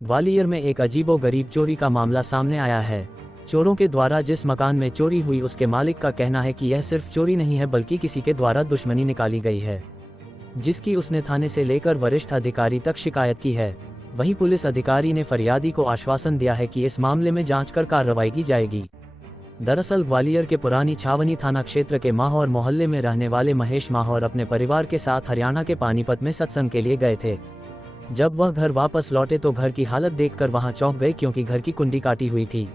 ग्वालियर में एक अजीबोगरीब चोरी का मामला सामने आया है। चोरों के द्वारा जिस मकान में चोरी हुई उसके मालिक का कहना है कि यह सिर्फ चोरी नहीं है बल्कि किसी के द्वारा दुश्मनी निकाली गई है, जिसकी उसने थाने से लेकर वरिष्ठ अधिकारी तक शिकायत की है। वहीं पुलिस अधिकारी ने फरियादी को आश्वासन दिया है कि इस मामले में जांच कर कार्रवाई की जाएगी। दरअसल ग्वालियर के पुरानी छावनी थाना क्षेत्र के माहौर मोहल्ले में रहने वाले महेश माहौर अपने परिवार के साथ हरियाणा के पानीपत में सत्संग के लिए गए थे। जब वह घर वापस लौटे तो घर की हालत देखकर वहां चौंक गए, क्योंकि घर की कुंडी काटी हुई थी।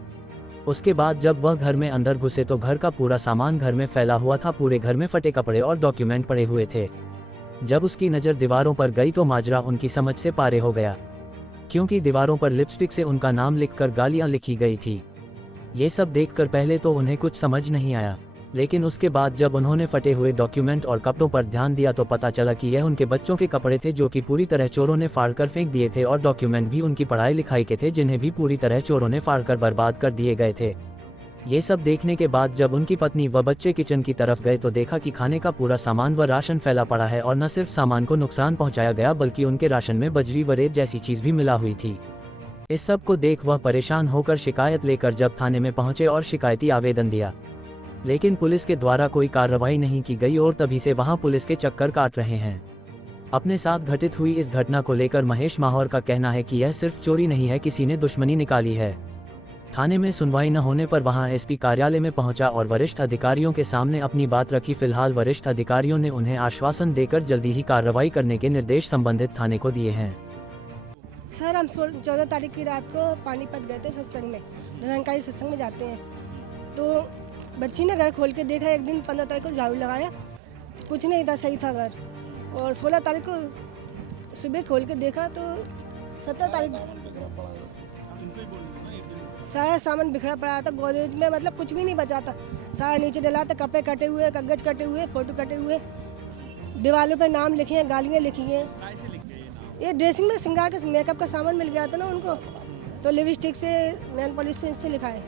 उसके बाद जब वह घर में अंदर घुसे तो घर का पूरा सामान घर में फैला हुआ था। पूरे घर में फटे कपड़े और डॉक्यूमेंट पड़े हुए थे। जब उसकी नज़र दीवारों पर गई तो माजरा उनकी समझ से पारे हो गया, क्योंकि दीवारों पर लिपस्टिक से उनका नाम लिखकर गालियां लिखी गई थी। ये सब देखकर पहले तो उन्हें कुछ समझ नहीं आया, लेकिन उसके बाद जब उन्होंने फटे हुए डॉक्यूमेंट और कपड़ों पर ध्यान दिया तो पता चला कि यह उनके बच्चों के कपड़े थे, जो कि पूरी तरह चोरों ने फाड़कर फेंक दिए थे, और डॉक्यूमेंट भी उनकी पढ़ाई लिखाई के थे, जिन्हें भी पूरी तरह चोरों ने फाड़कर बर्बाद कर दिए गए थे। ये सब देखने के बाद जब उनकी पत्नी व बच्चे किचन की तरफ गए तो देखा कि खाने का पूरा सामान व राशन फैला पड़ा है, और न सिर्फ सामान को नुकसान पहुंचाया गया बल्कि उनके राशन में बजरी व रेत जैसी चीज भी मिला हुई थी। इस सब को देख वह परेशान होकर शिकायत लेकर जब थाने में पहुंचे और शिकायती आवेदन दिया, लेकिन पुलिस के द्वारा कोई कार्रवाई नहीं की गई और तभी से वहां पुलिस के चक्कर काट रहे हैं। अपने साथ घटित हुई इस घटना को लेकर महेश माहौर का कहना है कि यह सिर्फ चोरी नहीं है, किसी ने दुश्मनी निकाली है। थाने में सुनवाई न होने पर वहां एसपी कार्यालय में पहुंचा और वरिष्ठ अधिकारियों के सामने अपनी बात रखी। फिलहाल वरिष्ठ अधिकारियों ने उन्हें आश्वासन देकर जल्दी ही कार्रवाई करने के निर्देश संबंधित थाने को दिए हैं। सर, हम 14 तारीख की रात को पानीपत गए थे सत्संग में, निरंकारी सत्संग में जाते हैं। तो बच्ची ने घर खोल के देखा। एक दिन 15 तारीख को झाड़ू लगाया, कुछ नहीं था, सही था घर। और 16 तारीख को सुबह खोल के देखा तो 17 तारीख सारा सामान बिखरा पड़ा था गोदरेज में, मतलब कुछ भी नहीं बचा था। सारा नीचे डला था, कपड़े कटे हुए, कागज कटे हुए, फोटो कटे हुए, दीवारों पर नाम लिखे हैं, गालियाँ लिखी हैं। ये ड्रेसिंग में श्रृंगार का मेकअप का सामान मिल गया था ना उनको, तो लिपस्टिक से, नेल पॉलिश से इससे लिखा है।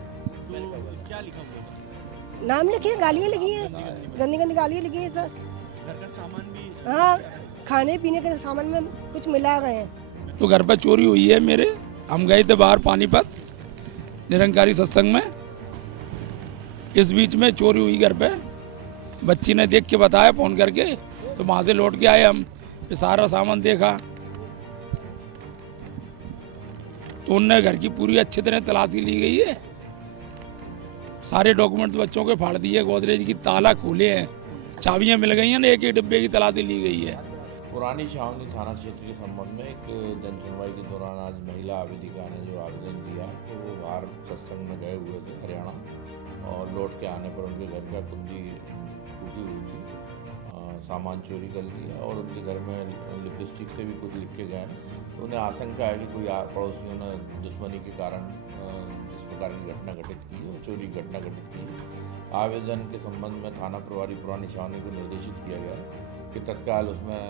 क्या लिखा हुआ? नाम लिखे हैं, गालियाँ लिखी हैं, गंदी गंदी गालियाँ लिखी हैं सर। घर का सामान भी? हाँ, खाने पीने के सामान में कुछ मिला गए हैं। तो घर पर चोरी हुई है मेरे। हम गए थे बाहर पानीपत निरंकारी सत्संग में, इस बीच में चोरी हुई घर पे। बच्ची ने देख के बताया फोन करके, तो वहाँ से लौट के आए हम, फिर सारा सामान देखा तो उनने घर की पूरी अच्छी तरह तलाशी ली गई है। सारे डॉक्यूमेंट बच्चों के फाड़ दिए, गोदरेज की ताला खोले हैं, चाबियां मिल गई हैं ना, एक एक डिब्बे की तलाशी ली गई है। पुरानी छावनी थाना क्षेत्र के संबंध में एक जन सुनवाई के दौरान आज महिला आवेदिका ने जो आवेदन दिया कि वो बाहर सत्संग में गए हुए थे हरियाणा, और लौट के आने पर उनके घर का कुंडी टूटी हुई थी, सामान चोरी कर लिया, और उनके घर में लिपस्टिक से भी कुछ लिख के गए। तो उन्हें आशंका है कि कोई पड़ोसियों ने दुश्मनी के कारण इस प्रकार की घटना घटित की और चोरी की घटना घटित की। आवेदन के संबंध में थाना प्रभारी पुरानी छावनी को निर्देशित किया गया है कि तत्काल उसमें